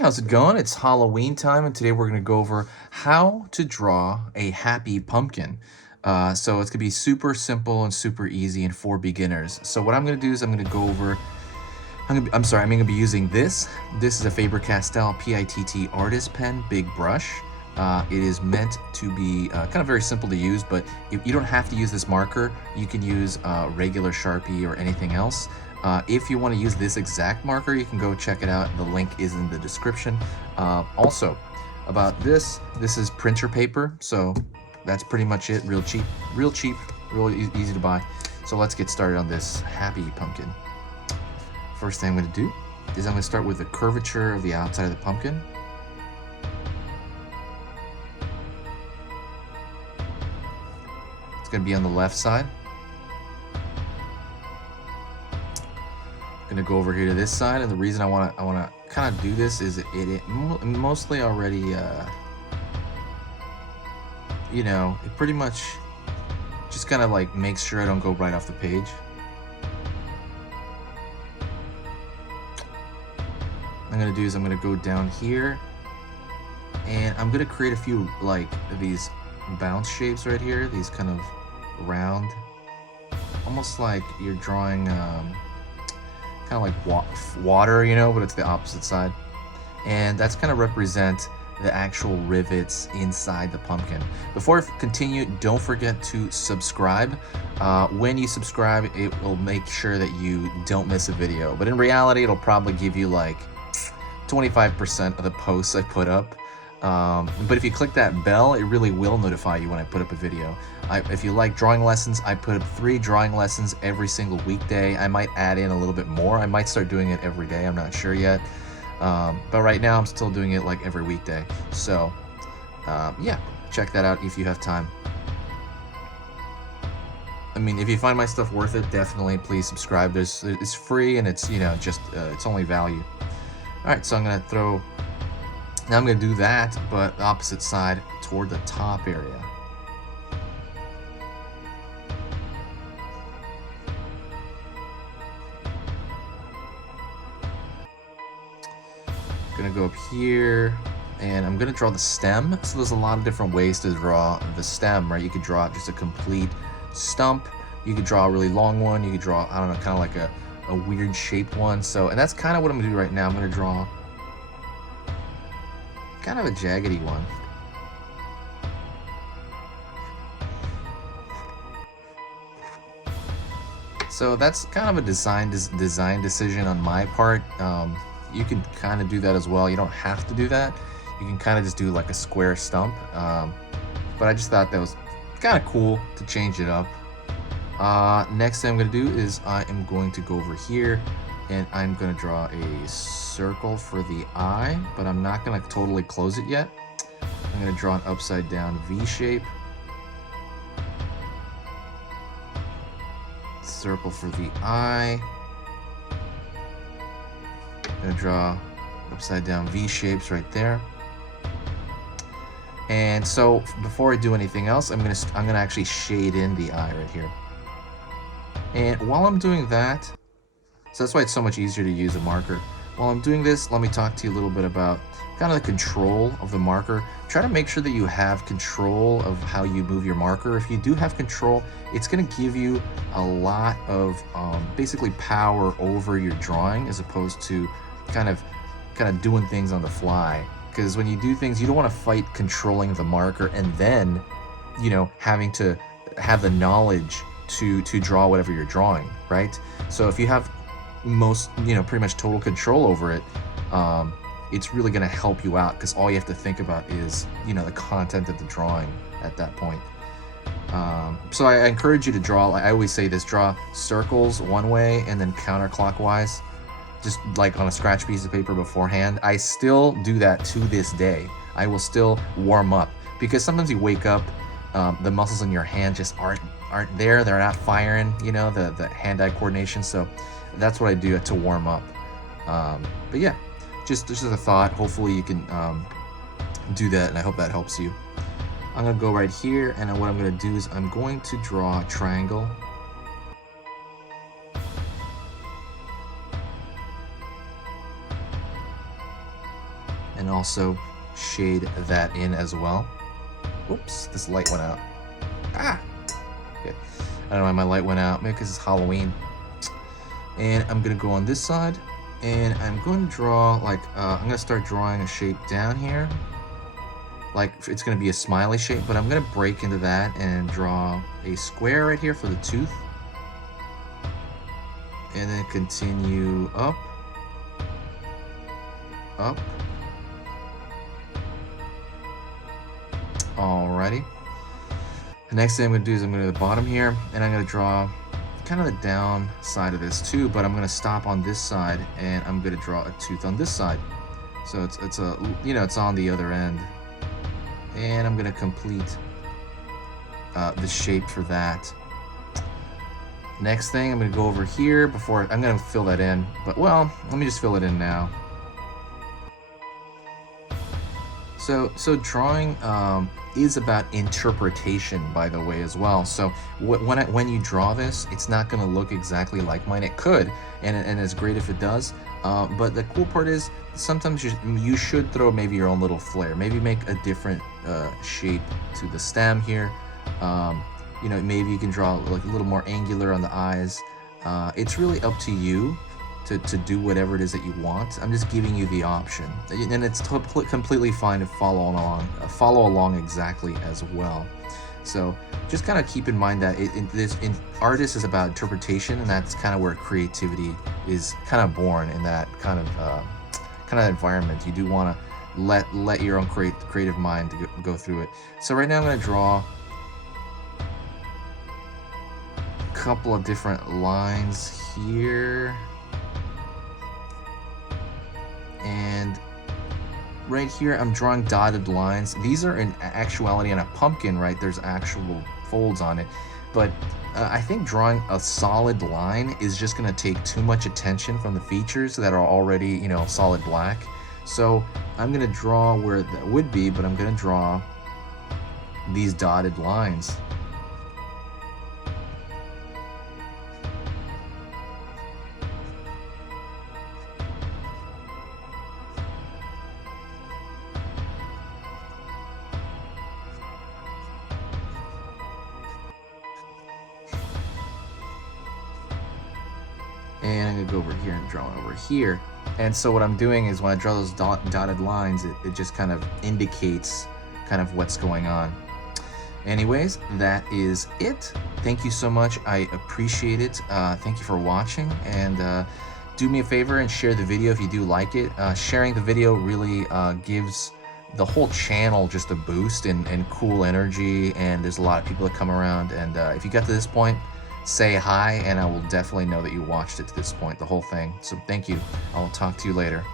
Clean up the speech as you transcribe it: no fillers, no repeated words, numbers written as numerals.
how's it going? It's Halloween time, and today we're going to go over how to draw a happy pumpkin. So it's going to be super simple and super easy and for beginners. So what I'm going to do is I'm going to go over, I'm going to be using this. This is a Faber-Castell PITT artist pen, big brush. It is meant to be kind of very simple to use, but if you don't have to use this marker. You can use regular Sharpie or anything else. If you want to use this exact marker, you can go check it out. The link is in the description. Also, about this is printer paper, so that's pretty much it. Real cheap, real easy to buy. So let's get started on this happy pumpkin. First thing I'm going to do is I'm going to start with the curvature of the outside of the pumpkin. It's going to be on the left side. Gonna go over here to this side, and the reason I want to kind of do this is it mostly already it pretty much just kind of like makes sure I don't go right off the page. What I'm gonna do is I'm gonna go down here, and I'm gonna create a few like these bounce shapes right here, these kind of round, almost like you're drawing kind of like water, but it's the opposite side. And that's kind of represent the actual rivets inside the pumpkin. Before I continue, don't forget to subscribe. When you subscribe, it will make sure that you don't miss a video. But in reality, it'll probably give you like 25% of the posts I put up. But if you click that bell, it really will notify you when I put up a video. If you like drawing lessons, I put up 3 drawing lessons every single weekday. I might add in a little bit more. I might start doing it every day. I'm not sure yet. But right now I'm still doing it like every weekday. So yeah, check that out if you have time. I mean, if you find my stuff worth it, definitely please subscribe. It's free, and it's it's only value. All right, so now I'm going to do that, but the opposite side toward the top area. I'm going to go up here, and I'm going to draw the stem. So there's a lot of different ways to draw the stem, right? You could draw just a complete stump. You could draw a really long one. You could draw, I don't know, kind of like a weird shaped one. And that's kind of what I'm going to do right now. I'm going to draw kind of a jaggedy one. So that's kind of a design decision on my part. You can kind of do that as well. You don't have to do that. You can kind of just do like a square stump. But I just thought that was kind of cool to change it up. Next thing I'm going to do is I am going to go over here, and I'm going to draw a circle for the eye, but I'm not going to totally close it yet. I'm going to draw an upside down V shape. Circle for the eye. I'm going to draw upside down V shapes right there. And so before I do anything else, I'm going to actually shade in the eye right here. And while I'm doing that, so that's why it's so much easier to use a marker. While I'm doing this, let me talk to you a little bit about kind of the control of the marker. Try to make sure that you have control of how you move your marker. If you do have control, it's going to give you a lot of basically power over your drawing, as opposed to kind of doing things on the fly. Because when you do things, you don't want to fight controlling the marker and then, having to have the knowledge to draw whatever you're drawing, right? So if you have pretty much total control over it, it's really going to help you out, because all you have to think about is the content of the drawing at that point. So I encourage you to draw, I always say this, draw circles one way and then counterclockwise, just like on a scratch piece of paper beforehand. I still do that to this day. I will still warm up, because sometimes you wake up, the muscles in your hand just aren't there, they're not firing, the hand-eye coordination. So that's what I do to warm up. But yeah, just a thought. Hopefully you can do that, and I hope that helps you. I'm gonna go right here, and what I'm gonna do is I'm going to draw a triangle. and also shade that in as well. Oops, this light went out. Ah! Okay. I don't know why my light went out. Maybe because it's Halloween. And I'm going to go on this side, and I'm going to draw, like, I'm going to start drawing a shape down here. Like, it's going to be a smiley shape, but I'm going to break into that and draw a square right here for the tooth. And then continue up, up. Alrighty. The next thing I'm going to do is I'm going to the bottom here, and I'm going to draw kind of the down side of this too, but I'm going to stop on this side, and I'm going to draw a tooth on this side. So it's a, you know, it's on the other end. And I'm going to complete the shape for that. Next thing, I'm going to go over here before I'm going to fill that in. But, well, let me just fill it in now. So drawing is about interpretation, by the way, as well. So when you draw this, it's not going to look exactly like mine. It could, and it's great if it does. But the cool part is sometimes you should throw maybe your own little flair. Maybe make a different shape to the stem here. You know, maybe you can draw like a little more angular on the eyes. It's really up to you to do whatever it is that you want. I'm just giving you the option, and it's completely fine to follow along exactly as well. So just kind of keep in mind that artist is about interpretation, and that's kind of where creativity is kind of born, in that kind of environment. You do want to let your own creative mind go through it. So right now I'm going to draw a couple of different lines here. And right here, I'm drawing dotted lines. These are in actuality on a pumpkin, right? There's actual folds on it. But I think drawing a solid line is just going to take too much attention from the features that are already, you know, solid black. So I'm going to draw where that would be, but I'm going to draw these dotted lines. And I'm gonna go over here and draw it over here. And so what I'm doing is when I draw those dotted lines, it just kind of indicates kind of what's going on. Anyways, that is it. Thank you so much. I appreciate it. Thank you for watching, and do me a favor and share the video if you do like it. Sharing the video really gives the whole channel just a boost and cool energy, and there's a lot of people that come around, and if you got to this point, say hi, and I will definitely know that you watched it to this point, the whole thing. So thank you. I will talk to you later.